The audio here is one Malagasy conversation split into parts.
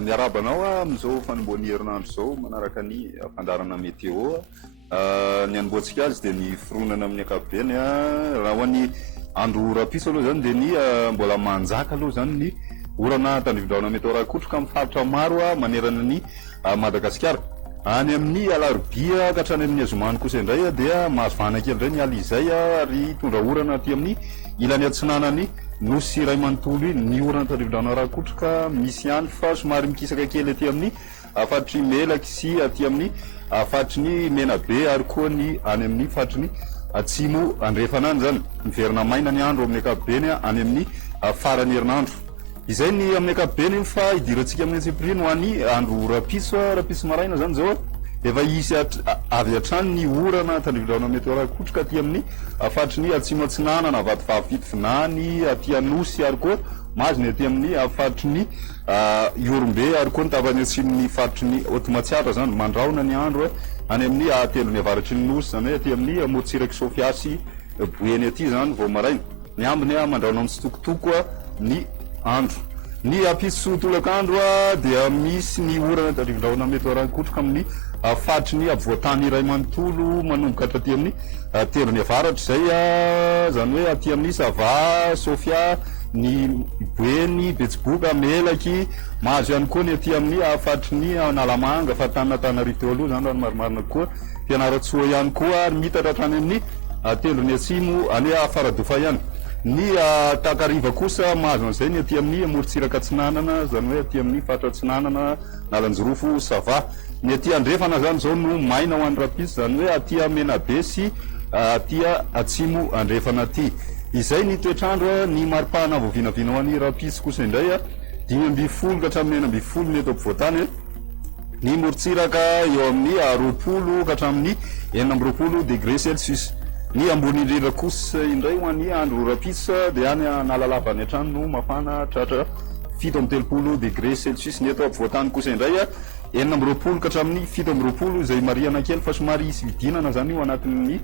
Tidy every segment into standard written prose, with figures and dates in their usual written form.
Miarabanao amin'izao fanomboan'ny herinandro zao manaraka ny fandarana météo. Ny anomboantsika azy dia ny fironana amin'ny ankapobeny raha ho an'ny andro rapiso aloha zany dia ny mbola manjaka aloha zany ny orana tandrivondraona meteorakotroka amin'ny faritra maro manerana ny Madagasikara. Any amin'ny alarobia ka hatrany amin'ny azomany kosa indray dia mahazovana kely indray ny ala izay ary tondra orana aty amin'ny ilany atsinanany nosy iray manontolo ny orana tandrivondraona rakotroka misy ihany fa somary mikisaka kely aty amin'ny faritry melaka sy aty amin'ny faritry ny menabe ary koa ny any amin'ny faritry ny atsimo andrefana any zany miverina maina ny andro amin'ny ankapobeny any amin'ny farany herinandro. Izay ny amin'ny ankapobeny fa idirantsika amin'ny antsipiriny ho an'ny andro rapiso maraina zany zao efa isy avy hatrany ny orana tandrivondraona meteorakotroka aty amin'ny faritry ny atsimo atsinanana avatovavy finany aty anosy ary koa mazony aty amin'ny faritry ny iorombe ary koa ny tapany atsimony faritry ny Otomatsiatra zany mandraona ny andro any amin'ny telony avaratry ny nosy zany hoe aty amin'ny Motsiraky Sofiasy Boeny aty zany vao maraina ny ambiny mandraona amin'ny tsitokotoko ny andro. Ny apiso tolakandro dia misy ny orana tandrivondraona meteorakotroka amin'ny faritry ny avoatany iray manontolo manomboka hatraty amin'ny telony avaratra zay zany hoe aty amin'ny Sava, Sofia, ny Boeny, Betsiboka, Melaky, mahazo ihany koa ny aty amin'ny faritry ny Analamanga, Faritany-Antananarivo teo aloha zany raha ny marimarina koa, Fianaratsoa ihany koa ary mitatra hatrany amin'ny telony atsimo any Faradofa ihany. Ny Takariva kosa mahazo an'izay ny aty amin'ny Morotsiraka Atsinanana zany hoe aty amin'ny faritra Atsinanana, Nalanjorofo, Sava. Ny aty andrefana zany zao no maina ho an'ny rapiso zany hoe aty Menabe sy aty atsimo andrefana aty. Izay ny toetrandro ny maripahana voavinavina ho an'ny rapiso kosa indray 5:20 ka hatramin'ny 9:20 ny eto ampovoantany. Ny Morotsiraka eo amin'ny 20 ka hatramin'ny 4 degré Celsius. Ny ambony indrindra kosa indray ho an'ny andro rapiso dia any Analalava ny hatrany no mafana tratra 7:30 degré Celsius. Ny eto ampovoantany kosa indray 4 ka hatramin'ny 7 izay mariana kely fa somary isy vidinana zany io anatin'ny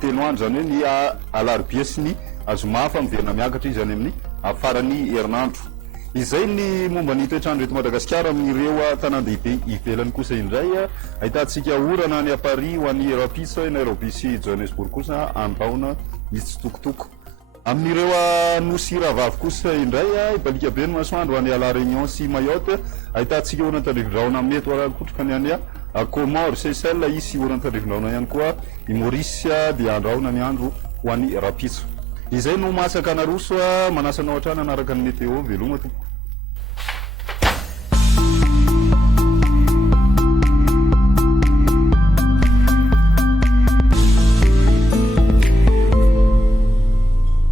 telo andro zany hoe ny alarobia sy ny azoma fa miverina miakatra izy any amin'ny farany herinandro. Izay ny momba ny toetrandro eto Madagasikara amin'ireo tanàn-dehibe ivelany kosa indray ahitantsika orana any Paris ho an'ny rapiso, Nairobi sy Johannesburg kosa andraona misy tsitokotoko. Amin'ireo nosy Ravavy kosa indray ibalika be ny masoandro ho an'ny La Réunion sy Mayotte ahitantsika orana tandrivondraona meteorakotroka ny any Comores, Seychelles isy orana tandrivondraona ihany koa i Maurice dia andraona ny andro ho an'ny rapiso. Izay no masaka naroso manasanao hatrany anaraka ny meteo veloma tompoko.